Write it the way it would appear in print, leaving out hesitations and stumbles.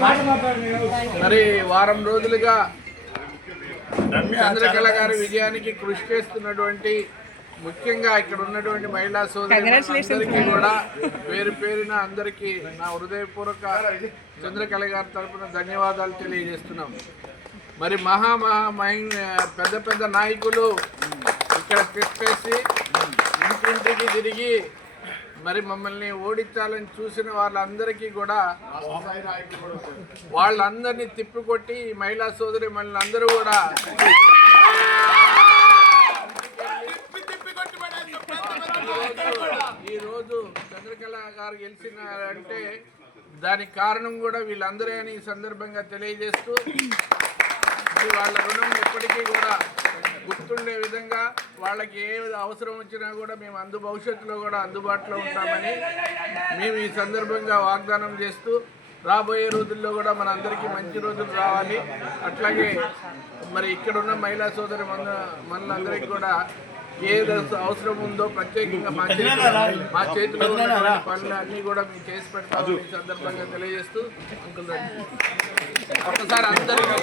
మరి వారం రోజులుగా చంద్రకళ గారి విజయానికి కృషి చేస్తున్నటువంటి ముఖ్యంగా ఇక్కడ ఉన్నటువంటి మహిళా సోదరులందరికీ కూడా పేరు పేరున అందరికీ నా హృదయపూర్వక చంద్రకళ గారి తరఫున ధన్యవాదాలు తెలియజేస్తున్నాం. మరి పెద్ద పెద్ద నాయకులు ఇక్కడ తిప్పేసి ఇంటింటికి తిరిగి మరి మమ్మల్ని ఓడించాలని చూసిన వాళ్ళందరికీ కూడా వాళ్ళందరినీ తిప్పికొట్టి మహిళా సోదరి మళ్ళీ కూడా ఈరోజు చంద్రకళ గారు గెలిచినారంటే దానికి కారణం కూడా వీళ్ళందరే అని ఈ సందర్భంగా తెలియజేస్తూ వాళ్ళ రుణం ఎప్పటికీ కూడా గుర్తుండే విధంగా వాళ్ళకి ఏ అవసరం వచ్చినా కూడా మేము భవిష్యత్తులో కూడా అందుబాటులో ఉంటామని మేము ఈ సందర్భంగా వాగ్దానం చేస్తూ రాబోయే రోజుల్లో కూడా మన అందరికీ మంచి రోజులు రావాలి. అట్లాగే మరి ఇక్కడున్న మహిళా సోదరి మనందరికీ కూడా ఏది అవసరం ఉందో ప్రత్యేకంగా మా చేతిలో ఉన్న పనులు అన్నీ కూడా మేము చేసి పెడతాము ఈ సందర్భంగా తెలియజేస్తూ ఒకసారి అందరికీ